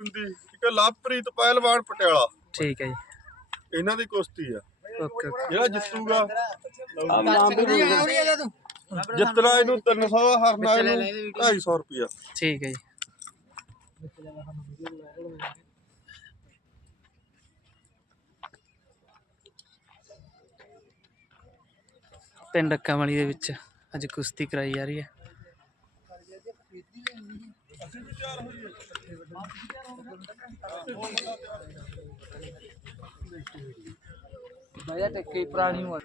ਹੁੰਦੀ ਇੱਕ ਲਵਪ੍ਰੀਤ ਪਹਿਲਵਾਨ ਪਟਿਆਲਾ। ਠੀਕ ਹੈ ਜੀ। ਇਹਨਾਂ ਦੀ ਕੁਸ਼ਤੀ ਆ। Okay okay. ਜਿਹੜਾ ਜਿੱਤੂਗਾ। ਜਿੱਤਣਾ ਇਹਨੂੰ 300 ਹਰਨਾ ਇਹਨੂੰ 250 ਰੁਪਿਆ ਠੀਕ ਹੈ ਜੀ। ਪਿੰਡ ਕਮਲੀ ਦੇ ਵਿੱਚ ਅੱਜ ਕੁਸ਼ਤੀ ਕਰਾਈ ਜਾ ਰਹੀ ਹੈ। ਭਾਇਆ ਟੱਕੀ ਪੁਰਾਣੀ ਹੋ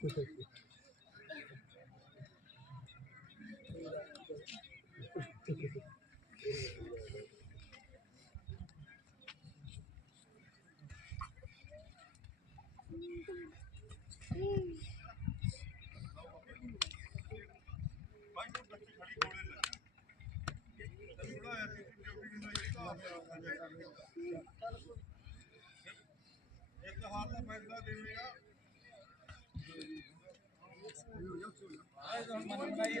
ਇੱਕ ਹਾਰ ਦਾ ਫੈਸਲਾ ਦੇਵੇਗਾ ਪਰ ਵਾਲੇ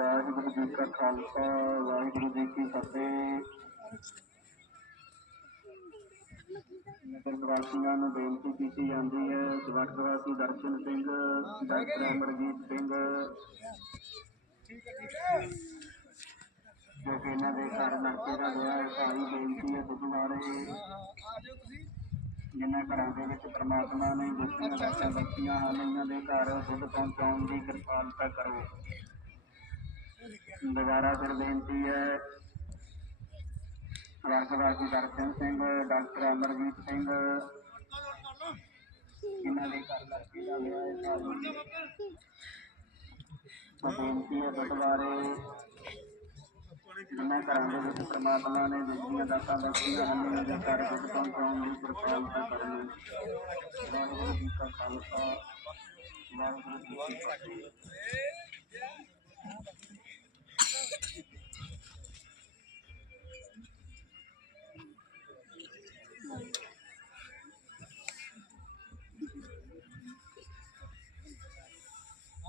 ਵਾਹਿਗੁਰੂ ਜੀ ਕਾ ਖਾਲਸਾ, ਵਾਹਿਗੁਰੂ ਜੀ ਕੀ ਫਤਿਹ। ਨਗਰ ਨਿਵਾਸੀਆਂ ਨੂੰ ਬੇਨਤੀ ਕੀਤੀ ਜਾਂਦੀ ਹੈ ਜਵਟ ਨਿਵਾਸੀ ਦਰਸ਼ਨ ਸਿੰਘ, ਡਾਕਟਰ ਅਮਰਜੀਤ ਸਿੰਘ, ਜੋ ਕਿ ਇਹਨਾਂ ਦੇ ਘਰ ਲੜਕੇ ਦਾ ਵਿਆਹ ਹੈ, ਸਾਰੀ ਬੇਨਤੀ ਹੈ ਗੁਰਦੁਆਰੇ ਜਿਨ੍ਹਾਂ ਘਰਾਂ ਦੇ ਵਿੱਚ ਪ੍ਰਮਾਤਮਾ ਨੇ ਦਿੱਤੀਆਂ ਦਾਤਾਂ ਬਖਸ਼ੀਆਂ ਹਨ, ਇਹਨਾਂ ਦੇ ਘਰ ਦੁੱਧ ਪਹੁੰਚਾਉਣ ਦੀ ਕਿਰਪਾਲਤਾ ਕਰੋ। ਦੁਬਾਰਾ ਫਿਰ ਬੇਨਤੀ ਹੈ। ਵਰਗਵਾਜੀ ਦਰਸ਼ਨ ਸਿੰਘ, ਡਾਕਟਰ ਅਮਰਜੀਤ ਸਿੰਘ ਇਹਨਾਂ ਦੇ ਘਰ ਲੜਕੀ ਦਾ ਵਿਆਹ ਹੈ ਸਾਰੀ ਬੇਨਤੀ ਹੈ ਬਟਵਾਰੇ ਜਿਨ੍ਹਾਂ ਘਰਾਂ ਦੇ ਵਿੱਚ ਪ੍ਰਮਾਤਮਾ ਨੇ ਦਿੱਤੀਆਂ ਦਾਤਾਂ ਬਖਸ਼ੀਆਂ ਹਨ ਇਹਨਾਂ ਦੇ ਘਰ ਦੁੱਧ ਪਹੁੰਚਾਉਣ ਦੀ ਕਿਰਪਾਲਤਾ ਕਰਨੀ ਵਾਹਿਗੁਰੂ ਜੀ ਕਾ ਖਾਲਸਾ, ਵਾਹਿਗੁਰੂ ਜੀ ਕੀ ਫਤਿਹ।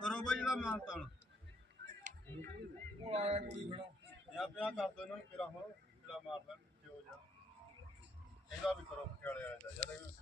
ਕਰੋ ਬਾਈ ਇਹਦਾ ਮਾਨ ਤਾਲ। ਜਾਂ ਪਿਆ ਕਰ ਦੋ ਇਹਨਾਂ ਨੂੰ ਕਿਰਾ ਹੁਣ ਕਿਰਾ ਮਾਰ ਲੈਣ ਹੋ ਜਾ ਇਹਦਾ ਵੀ ਕਰੋ ਪਟਿਆਲੇ ਵਾਲੇ ਦਾ ਯਾਰ ਇਹ ਵੀ